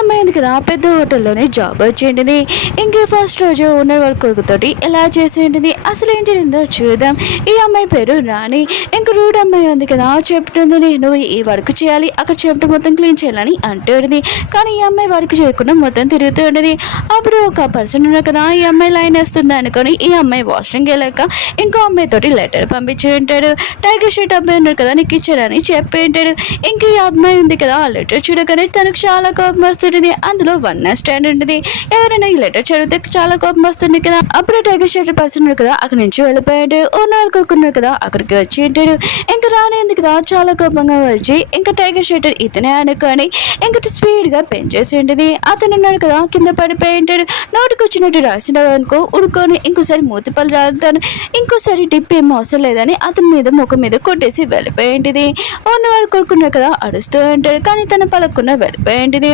అమ్మాయి ఉంది కదా పెద్ద హోటల్లోనే జాబ్ వచ్చేంటిది. ఇంకే ఫస్ట్ రోజు ఓనర్ వాళ్ళ కొడుకుతోటి ఎలా చేసేంటిది, అసలు ఏం జరిగిందో చూద్దాం. ఈ అమ్మాయి పేరు రాణి. ఇంక రూడ్ అమ్మాయి ఉంది కదా చెప్తుంది, నేను ఈ వర్క్ చేయాలి, అక్కడ చెమట మొత్తం క్లీన్ చేయాలని అంటుంది. కానీ ఈ అమ్మాయి వర్క్ చేయకుండా మొత్తం తిరుగుతూ ఉండేది. అప్పుడు ఒక పర్సన్ ఉన్నారు కదా, ఈ అమ్మాయి లైన్ వేస్తుంది అనుకొని ఈ అమ్మాయి వాష్రూమ్కి వెళ్ళాక ఇంకో అమ్మాయి తోటి లెటర్ పంపించి ఉంటాడు. టైగర్ షర్ట్ అబ్బాయి ఉన్నాడు కదా నీకు ఇచ్చాడని చెప్పి ఉంటాడు. ఇంక ఈ అమ్మాయి ఉంది కదా ఆ లెటర్ చూడగానే తనకు చాలా కోపం వస్తుంది. అందులో వన్ నైట్ స్టాండ్ ఉంటుంది. ఎవరైనా ఈ లెటర్ చదివితే చాలా కోపం వస్తుంది కదా. అప్పుడు టైగర్ షర్ట్ పర్సన్ ఉన్నాడు కదా అక్కడి నుంచి వెళ్ళిపోయాడు. ఓనర్ కొడుకున్నాడు కదా అక్కడికి వచ్చి ఉంటాడు. ఇంకా రాని ఉంది కదా చాలా కోపంగా వచ్చి ఇంకా టైగర్ షర్ట్ ఇతనే అనుకొని ఇంకా స్పీడ్గా పెంచేసి ఉంటుంది. అతను ఉన్నాడు కదా కింద పడిపోయి ఉంటాడు. నోటికి వచ్చినట్టు రాసినావు అనుకో ఉడుకొని ఇంకోసారి మూతిపళ్ళు రాలుతాను, ఇంకోసారి టిప్ ఏం అవసరం లేదని అతని మీద ముఖం మీద కొట్టేసి వెళ్ళిపోయింటిది. ఓనర్ వాడు కొడుకున్నాడు కదా అడుస్తూ ఉంటాడు కానీ తన పలకుండా వెళ్ళిపోయింటిది.